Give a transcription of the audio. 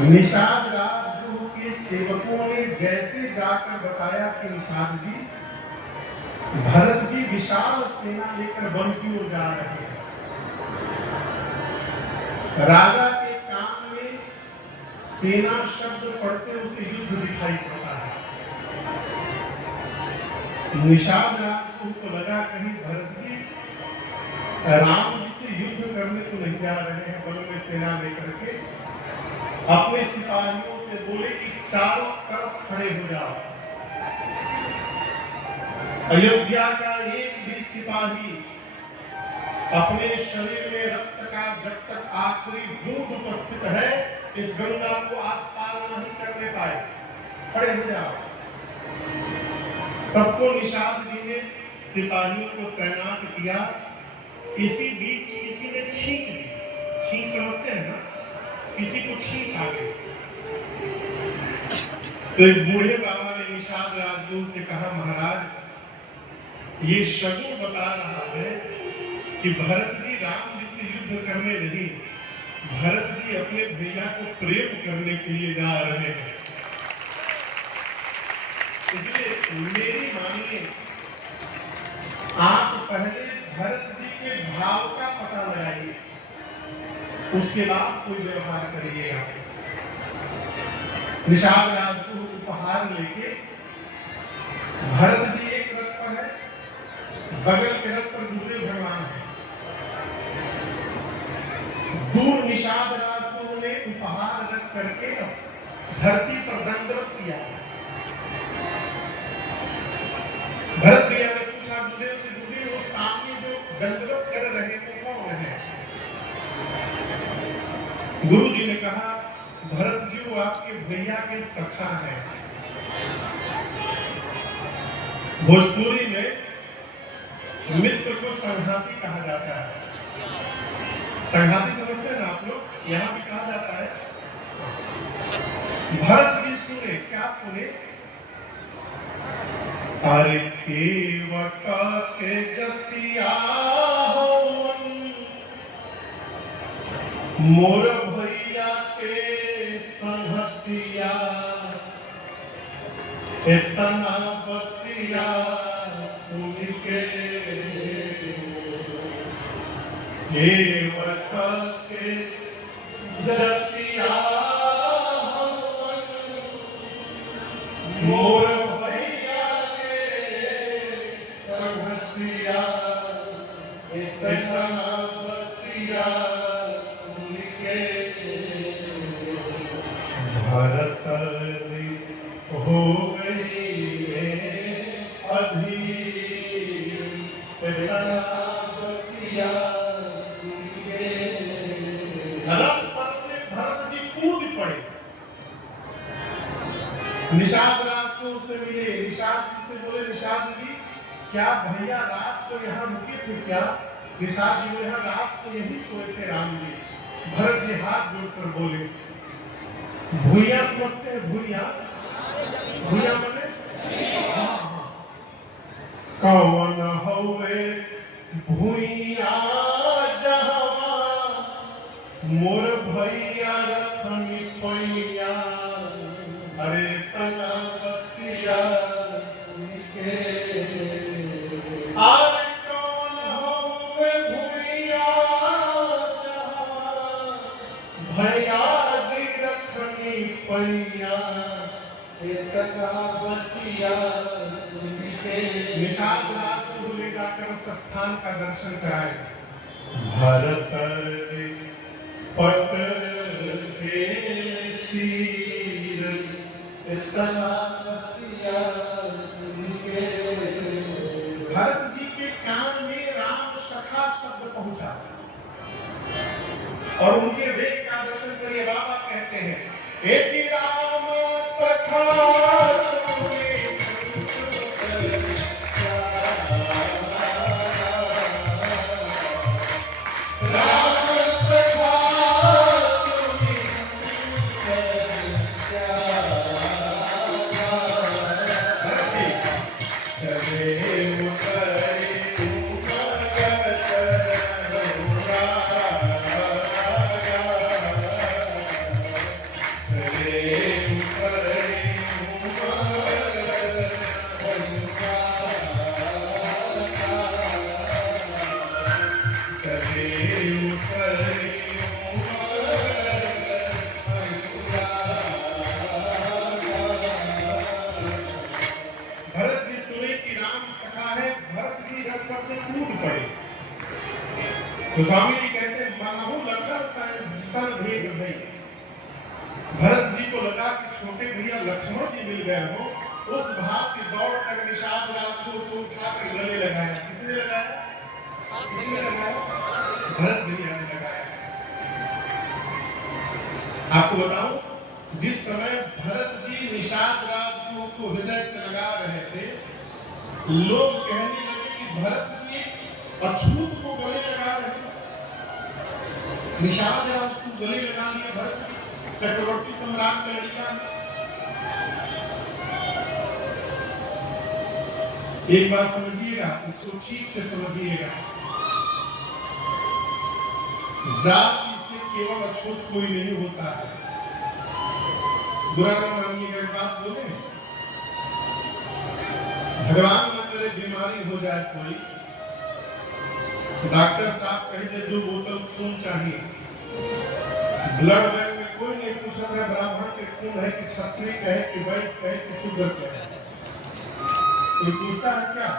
निषाद राजगुरु के सेवकों ने जैसे जाकर बताया कि निषाद जी, भरत जी विशाल सेना लेकर वन की ओर जा रहे हैं। राजा के कान में सेना शब्द पढ़ते उसे युद्ध दिखाई पड़ता है। निषाद राजगुरु को लगा कहीं भरत जी राम जी से युद्ध करने तो नहीं जा रहे हैं, वन में सेना लेकर के। अपने सिपाहियों से बोले कि चारों तरफ खड़े हो जाओ। अयोध्या का एक भी सिपाही अपने शरीर में रक्त का जब तक आखिरी बूंद उपस्थित है, इस गंगा को आज पार नहीं करने पाए। खड़े हो जाओ। सबको निषाद जी ने सिपाहियों को तैनात किया। इसी बीच किसी ने छींक दी। छींक समझते हैं ना, किसी को छींक आ गई। तो एक बूढ़े बाबा ने निषाद राजगुरु से कहा, महाराज, ये शगुन बता रहा है कि भरत जी राम जी से युद्ध करने नहीं, भरत जी अपने भैया को प्रेम करने के लिए जा रहे हैं। इसलिए मेरी मानिए, आप पहले भरत जी के भाव का पता लगाइए, उसके बाद कोई व्यवहार करिएगा। निषाद राजगुरु उपहार लेके, भरत जी एक रथ पर है, बगल के रथ पर गुरुदेव भगवान है। दूर निषाद राजगुरु ने उपहार रख करके धरती पर दंडवत किया। भरत भैया ने पूछा गुरुदेव से, गुरुदेव वो सामने जो दंडवत कर रहे हैं वो कौन है? गुरु जी ने कहा, भरत जी वो आपके भैया के सखा है। भोजपुरी में मित्र को संघाती कहा जाता है। संघाती समझते हैं ना आप लोग? यहाँ भी कहा जाता है। भरत जी सुने, क्या सुने? अरे केवट के जतिया मोर भैया के संहतिया, इतना बतिया सुन के, केवट के जतिया मोर भैया के संहतिया, इतना बतिया सुन के, भरत जी हो गई अधीर, इतना बतिया सुन के। रथ पर से भरत जी कूद पड़े। निषाद राजगुरु से मिले। निषाद जी से बोले, निषाद जी, क्या भैया रात को यहाँ रुके थे क्या? निषाद जी बोले, हाँ, रात को यही सोए थे राम जी। भरत जी हाथ जोड़कर बोले, भूया समझते हैं? भूया, भूया माने कौन हवे भूया जहवा, मोर भैया रखनी पैया, अरे तना बतिया सुन के। अरे कौन हवे भूया जहवा, भैया जी रखनी पैया, तना बतिया सुन के। निषाद राजगुरु ले जाकर उस स्थान का दर्शन कराए। भरत जी पट के सिर, इतना बतिया सुन के। भरत जी के कान में राम सखा शब्द पहुंचा और उनके वेग का दर्शन करिए। बाबा कहते हैं, ए राम सखा तो स्वामी जी कहते हैं मनहु लखन सन भेद भई। भरत जी को लगा कि छोटे भैया लक्ष्मण जी मिल गए हो, उस भाव की दौड़ कर निषाद राज को उठाकर गले लगाया। किसने लगाया? किसने लगाया? भरत भैया ने लगाया। आपको बताऊं, जिस समय भरत जी निषाद राज को हृदय से लगा रहे थे, लोग कहने लगे कि भरत जी अछूत को गले लगा रहे हैं। निषाद राज को गले लगा लिया भरत, चक्रवर्ती सम्राट का लड़का। एक बात समझिएगा, इसको ठीक से समझिएगा, जाति से केवल अछूत कोई नहीं होता है। बुरा ना मानिएगा, एक बात बोले, भगवान न करे बीमारी हो जाए कोई, डॉक्टर साहब कह दे 2 बोतल खून चाहिए, ब्लड बैंक में कोई नहीं पूछ रहा है ब्राह्मण के खून है कि क्षत्रिय है कि वैश्य है कि शूद्र है, कोई पूछता है क्या?